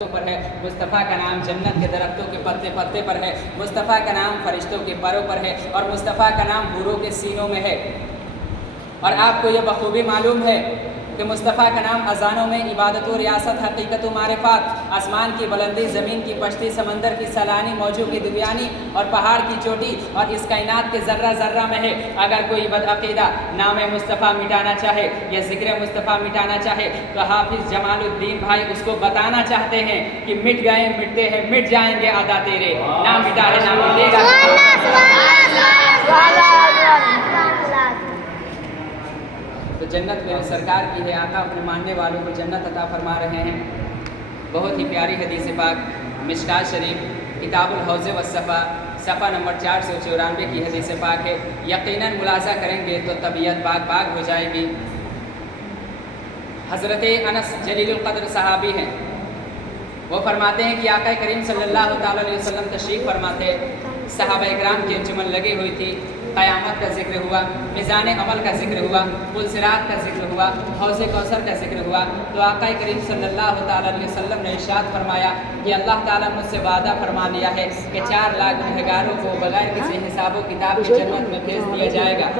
पर है, मुस्तफ़ा का नाम जन्नत के दरख्तों के पत्ते पत्ते पर है, मुस्तफ़ा का नाम फरिश्तों के परों पर है और मुस्तफ़ा का नाम बूढ़ों के सीनों में है। और आपको ये बखूबी मालूम है कि मुस्तफ़ा का नाम अज़ानों में इबादत व रियासत, हकीकत व मारिफात, आसमान की बुलंदी, ज़मीन की पश्ती, समंदर की सलानी, मौजों की दुबियानी और पहाड़ की चोटी और इस कायनात के ज़र्रा ज़र्रा में है। अगर कोई बदअक़ीदा नाम मुस्तफ़ा मिटाना चाहे या ज़िक्र मुस्तफ़ा मिटाना चाहे तो हाफिज़ जमालुद्दीन भाई उसको बताना चाहते हैं कि मिट गए मिटते हैं मिट जाएंगे अदा तेरे, नाम मिटा है नाम मिटेगा। तो जन्नत मेरे सरकार की है, आका अपने मानने वालों को जन्नत अता फरमा रहे हैं। बहुत ही प्यारी हदीस पाक मिशकात शरीफ किताबुल हौज़ व सफ़ा सफ़ा नंबर 494 की हदीस पाक है। यकीनन मुलाज़ा करेंगे तो तबीयत बाग बाग हो जाएगी। हज़रत अनस जलीलुल क़द्र सहाबी हैं, वो फरमाते हैं कि आका करीम सल्लल्लाहु अलैहि वसल्लम तशरीफ़ फरमाते, सहाबा इकराम की अंजुमन लगी हुई थी, क़यामत का ज़िक्र हुआ, मिज़ान अमल का ज़िक्र हुआ, पुल सिरात का ज़िक्र हुआ, हौज़ कौसर का ज़िक्र हुआ। तो आका करीम सल्लल्लाहु अलैहि वसल्लम ने इरशाद फरमाया कि अल्लाह ताला मुझसे वादा फरमा लिया है कि 4 लाख गुनहगारों को बगैर किसी हिसाब व किताब की जन्नत में भेज दिया जाएगा।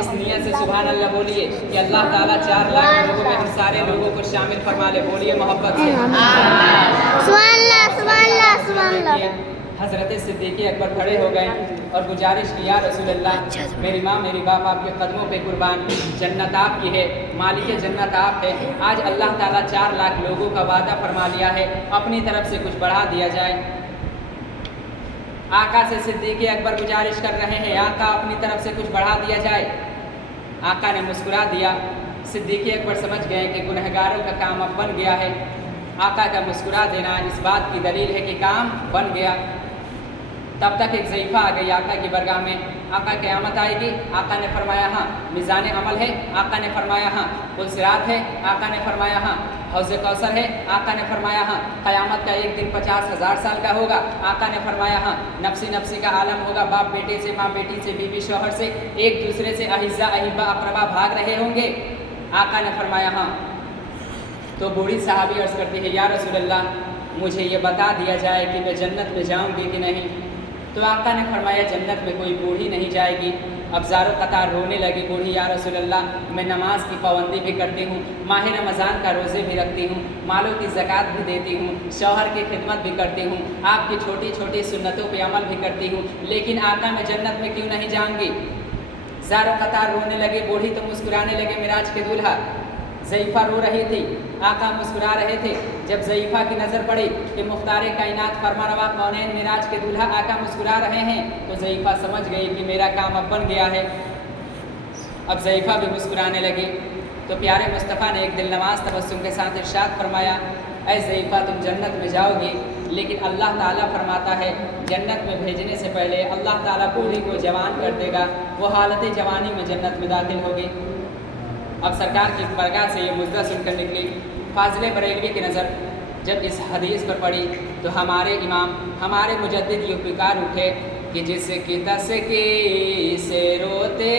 इस नियत से सुभान अल्लाह बोलिए कि अल्लाह ताला 4 लाख लोगों में हम सारे लोगों को शामिल फरमा ले। बोलिए मोहब्बत से हज़रत सिद्दीक़ अकबर खड़े हो गए और गुजारिश की, या रसूल अल्लाह, मेरी माँ मेरी बाप आपके कदमों पे कुर्बान, जन्नत आपकी है, मालिक जन्नत आप है। आज अल्लाह ताला 4 लाख लोगों का वादा फरमा लिया है, अपनी तरफ से कुछ बढ़ा दिया जाए। आका से सिद्दीक़ अकबर गुजारिश कर रहे हैं, आका अपनी तरफ से कुछ बढ़ा दिया जाए। आका ने मुस्कुरा दिया। सिद्दीक़ अकबर समझ गए कि गुनहगारों का काम अब बन गया है। आका का मुस्कुरा देना इस बात की दलील है कि काम बन गया। तब तक एक ज़ईफ़ा आ गई आका की बरगाह में। आका क़यामत आएगी? आका ने फरमाया हाँ। मिज़ान अमल है? आका ने फरमाया हाँ। पुल सिरात है? आका ने फरमाया हाँ। हौज़ कौसर है? आका ने फरमाया हाँ। क़यामत का एक दिन 50,000 साल का होगा? आका ने फरमाया हाँ। नफ्सी नफ्सी का आलम होगा, बाप बेटे से, माँ बेटी से, बीवी शौहर से, एक दूसरे से अहिज़्ज़ा अहिब्बा अक़रबा भाग रहे होंगे? आका ने फरमाया हाँ। तो बूढ़ी साहबी अर्ज़ करती है, या रसूल अल्लाह, मुझे ये बता दिया जाए कि मैं जन्नत में जाऊँगी कि नहीं। तो आका ने फरमाया, जन्नत में कोई बूढ़ी नहीं जाएगी। अब ज़ारो कतार रोने लगी बूढ़ी, या रसूल अल्लाह, मैं नमाज की पाबंदी भी करती हूँ, माह रमज़ान का रोज़े भी रखती हूँ, मालों की ज़कात भी देती हूँ, शौहर की खिदमत भी करती हूँ, आपकी छोटी छोटी सुन्नतों पे अमल भी करती हूँ, लेकिन आका मैं जन्नत में क्यों नहीं जाऊँगी। ज़ारो कतार रोने लगे बूढ़ी, तो मुस्कुराने लगे मिराज के दूल्हा। ज़ईफ़ा रो रही थी, आका मुस्कुरा रहे थे। जब ज़ईफ़ा की नज़र पड़ी कि मुख्तार कायनात फरमारवा कौनैन मिराज के दूल्हा आका मुस्कुरा रहे हैं, तो ज़ईफ़ा समझ गई कि मेरा काम अब बन गया है। अब ज़ईफ़ा भी मुस्कुराने लगी। तो प्यारे मुस्तफ़ा ने एक दिल नवाज़ तबस्सुम के साथ इरशाद फरमाया, ऐ ज़ईफ़ा, तुम जन्नत में जाओगी, लेकिन अल्लाह ताला फरमाता है जन्नत में भेजने से पहले अल्लाह ताला बूढ़ी को जवान कर देगा, वो हालत जवानी में जन्नत में दाखिल होगी। अब सरकार की बरगाह से ये मुद्दा सुनकर निकली। फाज़िल बरेलवी की नज़र जब इस हदीस पर पड़ी तो हमारे इमाम, हमारे मुजद्दिद ये पुकार उठे कि जिसकी तस्की से रोते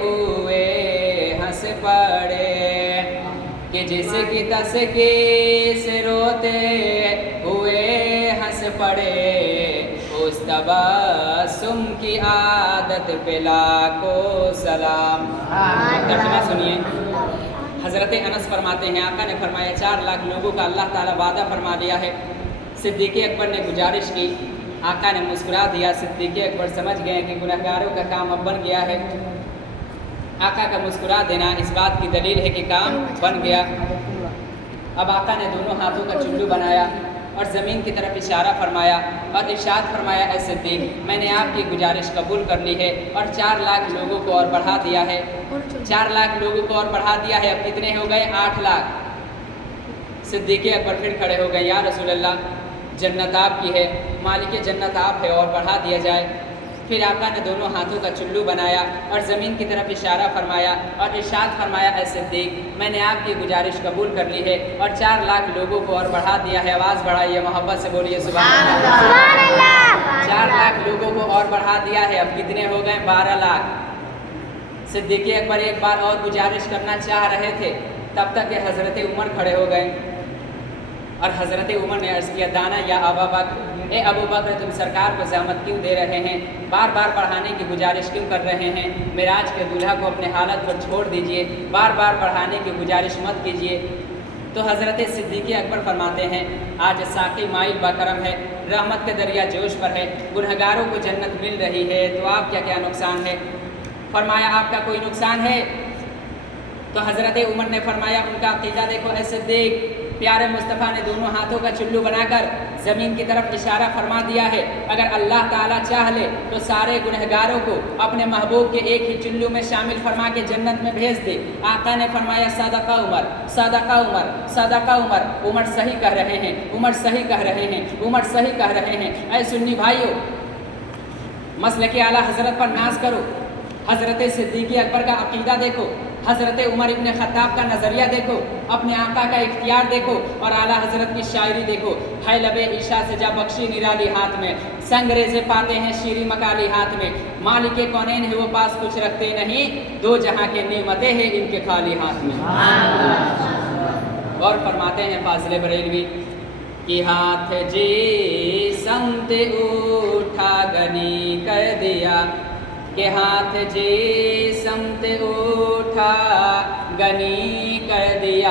हुए हंस पड़े, कि जिसकी तस्की से रोते हुए हंस पड़े, उस तबस्सुम की आदत पे लाखों सलाम। तर्जुमा सुनिए। हज़रत अनस फरमाते हैं, आका ने फरमाया 4 लाख लोगों का अल्लाह ताला वादा फरमा लिया है। सिद्दीक़ अकबर ने गुजारिश की, आका ने मुस्कुरा दिया। सिद्दीक़ अकबर समझ गए कि गुनहगारों का काम अब बन गया है। आका का मुस्कुरा देना इस बात की दलील है कि काम बन गया। अब आका ने दोनों हाथों का चुल्लू बनाया और ज़मीन की तरफ इशारा फरमाया और इरशाद फरमाया, ऐ सिद्दीक़, मैंने आपकी गुजारिश कबूल कर ली है और 4 लाख लोगों को और बढ़ा दिया है। 4 लाख लोगों को और बढ़ा दिया है। अब कितने हो गए? 8 लाख। सिद्दीक़ अकबर फिर खड़े हो गए, या रसूल अल्लाह, जन्नत आपकी है, मालिक जन्नत आप है, और बढ़ा दिया जाए। फिर आका ने दोनों हाथों का चुल्लू बनाया और ज़मीन की तरफ इशारा फरमाया और इरशाद फरमाया, ऐ सिद्दीक़, मैंने आपकी गुजारिश कबूल कर ली है और 4 लाख लोगों को और बढ़ा दिया है। आवाज़ बढ़ाइए, मोहब्बत से बोलिए सुभान अल्लाह। 4 लाख लोगों को और बढ़ा दिया है। अब कितने हो गए? 12 लाख। सिद्दीक़ अकबर एक बार और गुजारिश करना चाह रहे थे, तब तक ये हज़रत उमर खड़े हो गए اور حضرت عمر نے عرض کیا دانا یا ابا بکر، اے ابو بکر تم سرکار کو زحمت کیوں دے رہے ہیں، بار بار بڑھانے کی گزارش کیوں کر رہے ہیں، معراج کے دولہا کو اپنے حالت پر چھوڑ دیجئے، بار بار بڑھانے کی گزارش مت کیجئے۔ تو حضرت صدیق اکبر فرماتے ہیں آج ساقی مائل بکرم ہے، رحمت کے دریا جوش پر ہے، گنہگاروں کو جنت مل رہی ہے، تو آپ کیا نقصان ہے؟ فرمایا آپ کا کوئی نقصان ہے؟ تو حضرت عمر نے فرمایا ان کا عقیدہ دیکھو، ایسے دیکھ پیارے مصطفیٰ نے دونوں ہاتھوں کا چلو بنا کر زمین کی طرف اشارہ فرما دیا ہے، اگر اللہ تعالیٰ چاہ لے تو سارے گنہگاروں کو اپنے محبوب کے ایک ہی چلو میں شامل فرما کے جنت میں بھیج دے۔ آقا نے فرمایا صدقہ عمر، صدقہ عمر، صدقہ عمر، عمر صحیح کہہ رہے ہیں، عمر صحیح کہہ رہے ہیں، عمر صحیح کہہ رہے ہیں۔ اے سنی بھائیو، مسلک اعلیٰ حضرت پر ناز کرو، حضرت صدیق اکبر کا عقیدہ دیکھو، حضرت عمر ابن خطاب کا نظریہ دیکھو، اپنے آقا کا اختیار دیکھو، اور اعلیٰ حضرت کی شاعری دیکھو۔ ہے لب عشاء سے جا بخشی نرالی ہاتھ میں، سنگریزے پاتے ہیں شیریں مکالی ہاتھ میں، مالک کونین ہے وہ پاس کچھ رکھتے نہیں، دو جہاں کے نعمتیں ہیں ان کے خالی ہاتھ میں۔ اور فرماتے ہیں فاضل بریلوی کہ ہاتھ جی سمت اٹھا غنی کر دیا، کہ ہاتھ جی سمت اٹھا غنی کر دیا،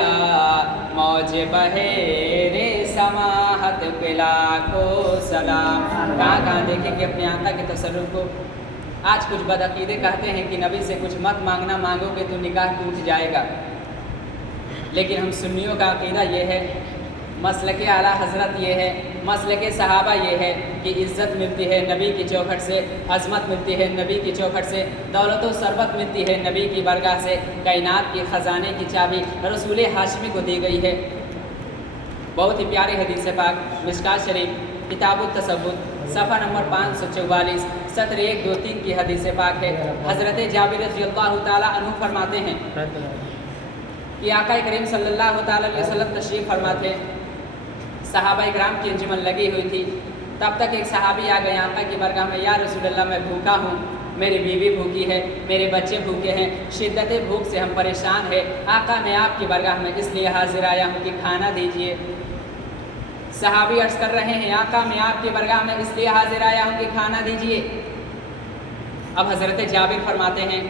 موج بہر سماحت پہ لاکھوں سلام۔ کہاں دیکھیں کہ اپنے آقا کے تصرف کو۔ آج کچھ بدعقیدے کہتے ہیں کہ نبی سے کچھ مت مانگنا، مانگو گے تو نکاح ٹوٹ جائے گا، لیکن ہم سنیوں کا عقیدہ یہ ہے، مسلک اعلیٰ حضرت یہ ہے، مسلک صحابہ یہ ہے کہ عزت ملتی ہے نبی کی چوکھٹ سے، عظمت ملتی ہے نبی کی چوکھٹ سے، دولت و ثروت ملتی ہے نبی کی برگاہ سے، کائنات کی خزانے کی چابی رسول ہاشمی کو دی گئی ہے۔ بہت ہی پیاری حدیث پاک مشکات شریف کتاب التصوف صفحہ نمبر 544 سطر 1 2 3 کی حدیث پاک ہے۔ حضرت جابر رضی اللہ تعالیٰ عنہ فرماتے ہیں کہ آقا کریم صلی اللہ تعالیٰ علیہ وسلم تشریف فرماتے، صحابہ اکرام کی انجمن لگی ہوئی تھی، تب تک ایک صحابی آ گئے آقا کی برگاہ میں، یا رسول اللہ میں بھوکا ہوں، میری بیوی بھوکی ہے، میرے بچے بھوکے ہیں، شدت بھوک سے ہم پریشان ہیں، آقا میں آپ کی برگاہ میں اس لیے حاضر آیا ہوں کہ کھانا دیجئے۔ صحابی عرض کر رہے ہیں آقا میں آپ کی برگاہ میں اس لیے حاضر آیا ہوں کہ کھانا دیجئے۔ اب حضرت جابر فرماتے ہیں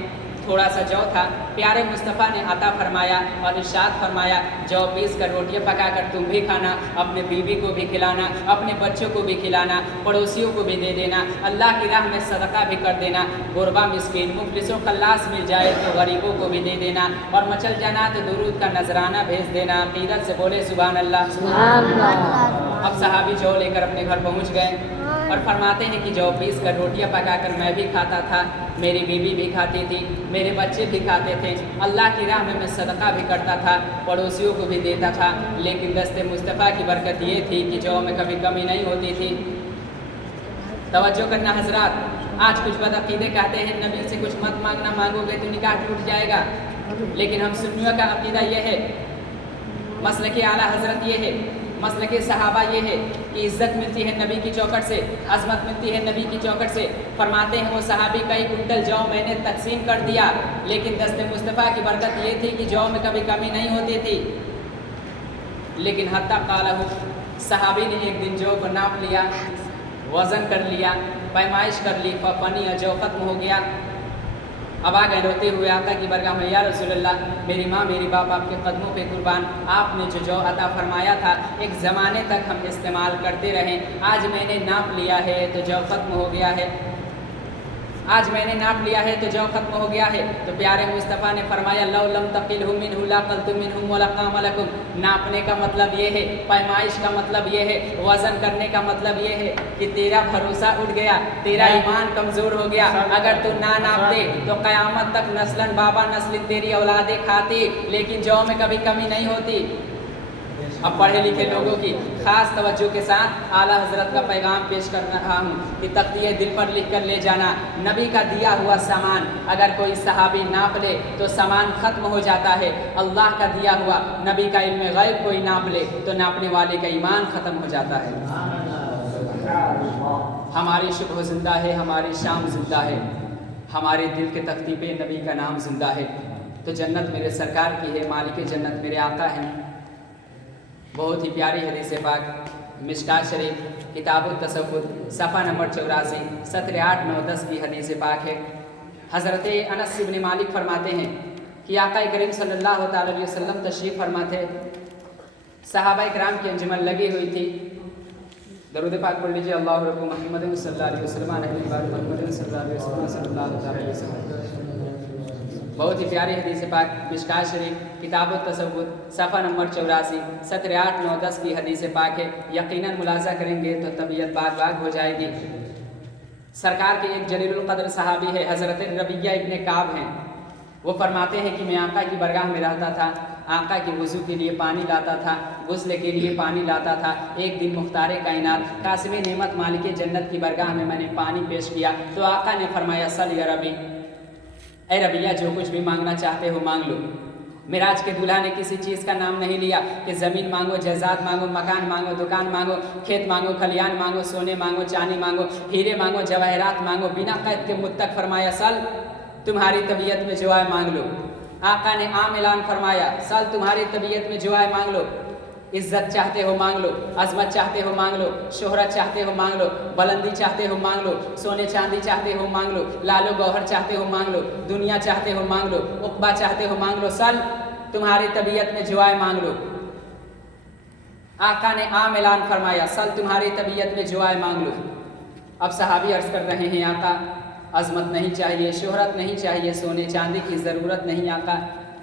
تھوڑا سا جو تھا، پیارے مصطفیٰ نے عطا فرمایا اور ارشاد فرمایا جو 20 کا روٹیاں پکا کر تم بھی کھانا، اپنے بیوی کو بھی کھلانا، اپنے بچوں کو بھی کھلانا، پڑوسیوں کو بھی دے دینا، اللہ کی راہ میں صدقہ بھی کر دینا، غربا مسکین مفلسوں خلاص مل جائے تو غریبوں کو بھی دے دینا، اور مچل جانا تو درود کا نذرانہ بھیج دینا۔ عقیدت سے بولے سبحان اللہ۔ اب صحابی جو لے کر اپنے گھر پہنچ گئے اور فرماتے ہیں کہ جو 20 کا روٹیاں پکا کر میں بھی کھاتا تھا، میری بیوی بھی کھاتی تھی، میرے بچے بھی کھاتے تھے، اللہ کی راہ میں صدقہ بھی کرتا تھا، پڑوسیوں کو بھی دیتا تھا، لیکن دست مصطفیٰ کی برکت یہ تھی کہ جو میں کبھی کمی نہیں ہوتی تھی۔ توجہ کرنا حضرات، آج کچھ بدعقیدے کہتے ہیں نبی سے کچھ مت مانگنا، مانگو گے تو نکاح ٹوٹ جائے گا، لیکن ہم سنیوں کا عقیدہ یہ ہے، مسلک اعلیٰ حضرت یہ ہے، مسلک صحابہ یہ ہے کہ عزت ملتی ہے نبی کی چوکھٹ سے، عظمت ملتی ہے نبی کی چوکھٹ سے۔ فرماتے ہیں وہ صحابی کئی کنٹل جو میں نے تقسیم کر دیا، لیکن دست مصطفیٰ کی برکت یہ تھی کہ جو میں کبھی کمی نہیں ہوتی تھی۔ لیکن حتیٰ قالہ صحابی نے ایک دن جو کو ناپ لیا، وزن کر لیا، پیمائش کر لی، فنی جو ختم ہو گیا۔ اب آ گئے روتے ہوئے آقا کی برگاہ میں، یا رسول اللہ میری ماں میری باپ آپ کے قدموں پہ قربان، آپ نے جو عطا فرمایا تھا ایک زمانے تک ہم استعمال کرتے رہیں، آج میں نے ناپ لیا ہے تو جو ختم ہو گیا ہے، آج میں نے ناپ لیا ہے تو جو ختم ہو گیا ہے۔ تو پیارے مصطفیٰ نے فرمایا لو لم تقلہ منہ لاقلت منہم ولقام لکم، ناپنے کا مطلب یہ ہے، پیمائش کا مطلب یہ ہے، وزن کرنے کا مطلب یہ ہے کہ تیرا بھروسہ اٹھ گیا، تیرا ایمان کمزور ہو گیا، اگر تو نہ ناپ دے تو قیامت تک نسلاً بابا نسل تیری اولادیں کھاتی، لیکن جو میں کبھی کمی نہیں ہوتی۔ اب پڑھے لکھے لوگوں کی خاص توجہ کے ساتھ اعلیٰ حضرت کا پیغام پیش کر رہا ہوں کہ تختیہ دل پر لکھ کر لے جانا، نبی کا دیا ہوا سامان اگر کوئی صحابی ناپ لے تو سامان ختم ہو جاتا ہے، اللہ کا دیا ہوا نبی کا علم غیب کوئی ناپ لے تو ناپنے والے کا ایمان ختم ہو جاتا ہے۔ ہماری شبہ زندہ ہے، ہماری شام زندہ ہے، ہمارے دل کے تختی پہ نبی کا نام زندہ ہے، تو جنت میرے سرکار کی ہے، مالک جنت میرے آقا ہیں۔ बहुत ही प्यारी हदीस पाक मिशकात शरीफ किताब तसव्वुर सफ़ा नंबर 84 सत्र 8, 9, 10 की हदीस पाक है। हज़रत अनस इब्न मालिक फरमाते हैं कि आका करीम सल्लल्लाहु अलैहि वसल्लम तशरीफ़ फरमाते, सहाबा इकराम की अंजुमन लगी हुई थी। दरूद पाक पढ़ लीजिए, अल्लाहु रब्बु मुहम्मद सल्लल्लाहु अलैहि वसल्लम अहले बात मुहम्मद सल्लल्लाहु अलैहि वसल्लम। बहुत ही प्यारी हदीस पाक मिशकात शरीफ किताब तसव्वुर सफ़ा नंबर 84 सत्र 8, 9, 10 की हदीस पाक है। यकीनन मुलाजा करेंगे तो तबीयत बाग बाग हो जाएगी। सरकार के एक जलीलुल क़द्र सहाबी है, हज़रत रबिया इब्न काब हैं। वो फरमाते हैं कि मैं आका की बरगाह में रहता था, आका के वज़ू के लिए पानी लाता था, गुस्ल के लिए पानी लाता था। एक दिन मुख्तार कायनात कासिम नेमत मालिक जन्नत की बरगाह में मैंने पानी पेश किया तो आका ने फरमाया, सल या रबी, ए रबिया जो कुछ भी मांगना चाहते हो मांग लो। मिराज के दूल्हा ने किसी चीज़ का नाम नहीं लिया कि ज़मीन मांगो, जायदाद मांगो, मकान मांगो, दुकान मांगो, खेत मांगो, खलियान मांगो, सोने मांगो, चांदी मांगो, हीरे मांगो, जवाहरात मांगो। बिना कैद के मुत्तक फरमाया, सल तुम्हारी तबीयत में जो आए मांग लो। आका ने आम ऐलान फरमाया, सल तुम्हारी तबीयत में जो आए मांग लो। इज्जत चाहते हो मांग लो, अजमत चाहते हो मांग लो, शोहरत चाहते हो मांग लो, बुलंदी चाहते हो मांग लो, सोने चांदी चाहते हो मांग लो, लालो गौहर चाहते हो मांग लो, दुनिया चाहते हो मांग लो, उक़बा चाहते हो मांग लो। सल तुम्हारी तबीयत में जो आए मांग लो। आका ने आम ऐलान फरमाया, सल तुम्हारी तबीयत में जो आए मांग लो। अब सहाबी अर्ज़ कर रहे हैं, आका अजमत नहीं चाहिए, शोहरत नहीं चाहिए, सोने चांदी की ज़रूरत नहीं आका,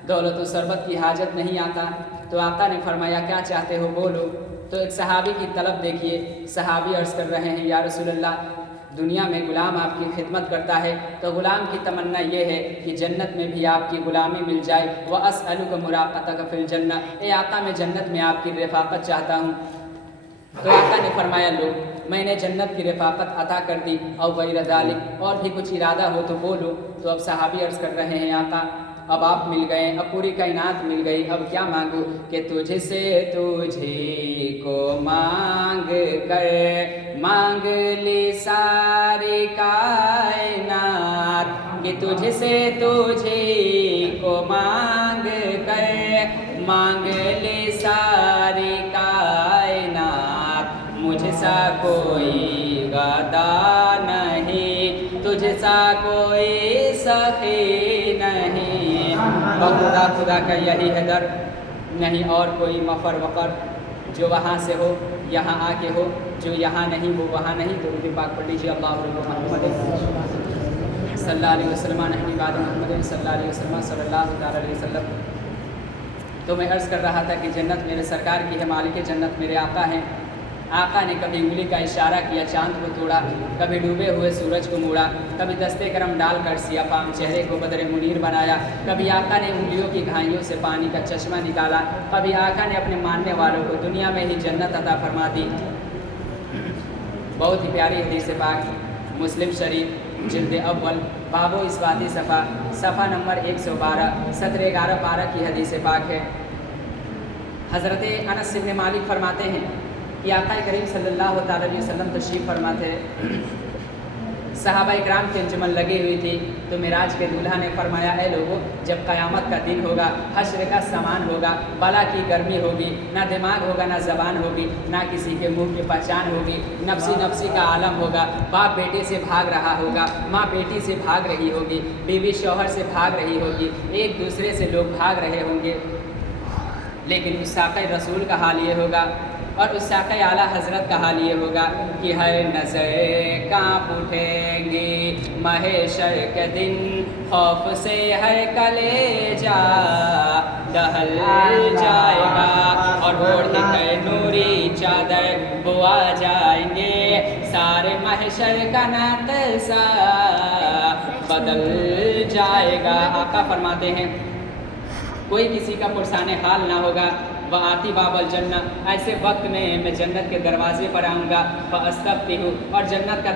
दौलत व सरबत की हाजत नहीं आका। तो आका ने फरमाया, क्या चाहते हो बोलो। तो एक सहाबी की तलब देखिए, सहाबी अर्ज़ कर रहे हैं, या रसूलल्लाह, दुनिया में ग़ुलाम आपकी खिदमत करता है तो ग़ुलाम की तमन्ना ये है कि जन्नत में भी आपकी ग़ुलामी मिल जाए। व अस्अलुका मुराफ़क़तक फ़िल जन्नह, ए आका मैं जन्नत में आपकी रफ़ाक़त चाहता हूँ। तो आका ने फरमाया, लो मैंने जन्नत की रफ़ाक़त अता कर दी, और गैर ज़ालिक, और भी कुछ इरादा हो तो बोलो। तो अब सहाबी अर्ज़ कर रहे हैं, आका अब आप मिल गए, अब पूरी कायनात मिल गई, अब क्या मांगू कि तुझसे तुझे को मांग कर मांग ली सारी कायनात, कि तुझसे तुझे को मांग कर मांग ली सारी कायनात। मुझसा कोई गदा नहीं, तुझसा कोई सखी नहीं, खुदा खुदा का यही है दर, नहीं और कोई मफ़र वक़र। जो वहाँ से हो यहाँ आके हो, जो यहाँ नहीं वो वहाँ नहीं। तो उनके पाक पढ़ लीजिए, अल्लाहु मुहम्मद सल्लल्लाहु अलैहि वसल्लम नहनी बाद मुहम्मद सल्लल्लाहु अलैहि वसल्लम। तो मैं अर्ज़ कर रहा था कि जन्नत मेरे सरकार की है, मालिक जन्नत मेरे आका हैं। आका ने कभी उंगली का इशारा किया, चाँद को तोड़ा, कभी डूबे हुए सूरज को मोड़ा, कभी दस्ते करम डालकर सियाफाम चेहरे को बदरे मुनीर बनाया, कभी आका ने उंगलियों की घाइयों से पानी का चश्मा निकाला, कभी आका ने अपने मानने वालों को दुनिया में ही जन्नत अता फरमा दी। बहुत ही प्यारी हदीस पाक मुस्लिम शरीफ जिल्द अव्वल बाबो इस्बाती सफ़ा नंबर 112 सत्र 11, 12 की हदीस पाक है। हज़रत अनस इब्न मालिक फरमाते हैं कि आका करीम सल्लल्लाहु अलैहि वसल्लम तशरीफ़ फरमाते, सहाबा इकराम की अंजुमन लगी हुई थी। तो मिराज के दूल्हा ने फरमाया, ऐ लोगों, जब क़यामत का दिन होगा, हश्र का सामान होगा, बला की गर्मी होगी, ना दिमाग होगा ना ज़बान होगी, ना किसी के मुंह की पहचान होगी, नफसी नफसी का आलम होगा, बाप बेटे से भाग रहा होगा, माँ बेटी से भाग रही होगी, बीवी शौहर से भाग रही होगी, एक दूसरे से लोग भाग रहे होंगे। लेकिन उस साक़े रसूल का हाल ये होगा और उस साक़े आला हज़रत का हाल ये होगा कि हर नज़र काँप उठेंगी महशर के दिन, खौफ से हर कलेजा दहल जाएगा, और ओढ़े कर नूरी चादर वो आ जाएंगे, सारे महशर का नक्शा बदल जाएगा। आका फरमाते हैं, कोई किसी का पुरसाने हाल ना होगा। वह आती बाबल जन्नत, ऐसे वक्त में मैं जन्नत के दरवाजे पर आऊँगा, फ़अस्तफ्तिहु, और जन्नत का